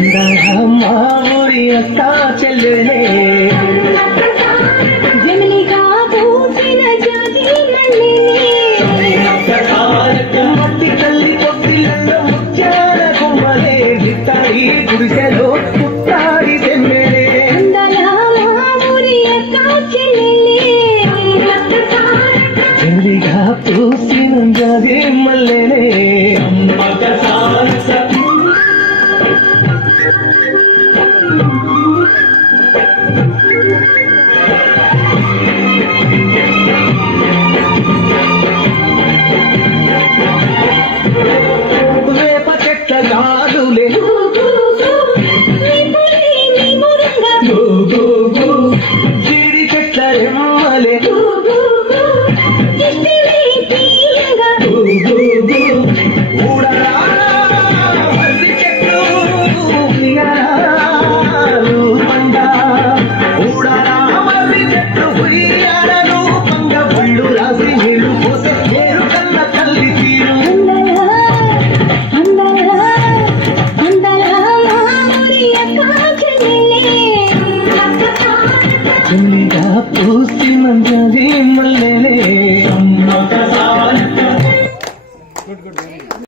మా ఊరి అక్క చెల్లెలే జమిలిగా పూసిన జాజి మట్టి తల్లి పొత్తిళ్ళలో ముత్యాల కొమ్మలే గిట్టాయి గుడిసెలో పుట్టాడి తెమ్మెలే చెల్లిగా పూసిన జాజి మల్లెలే వేప చెట్ల గాలులే జీడి చెట్ల రెమ్మలే ఊడరా మల్లి చెట్లు ఉయ్యారాలు పండ ఊడరా మల్లి చెట్లు ఉయ్యారలు పండ ఒళ్ళు రాసి నీళ్లు పోసే పేరు కన్న తల్లి తీరు చెల్లిగా పూసిన జాజి మల్లెలే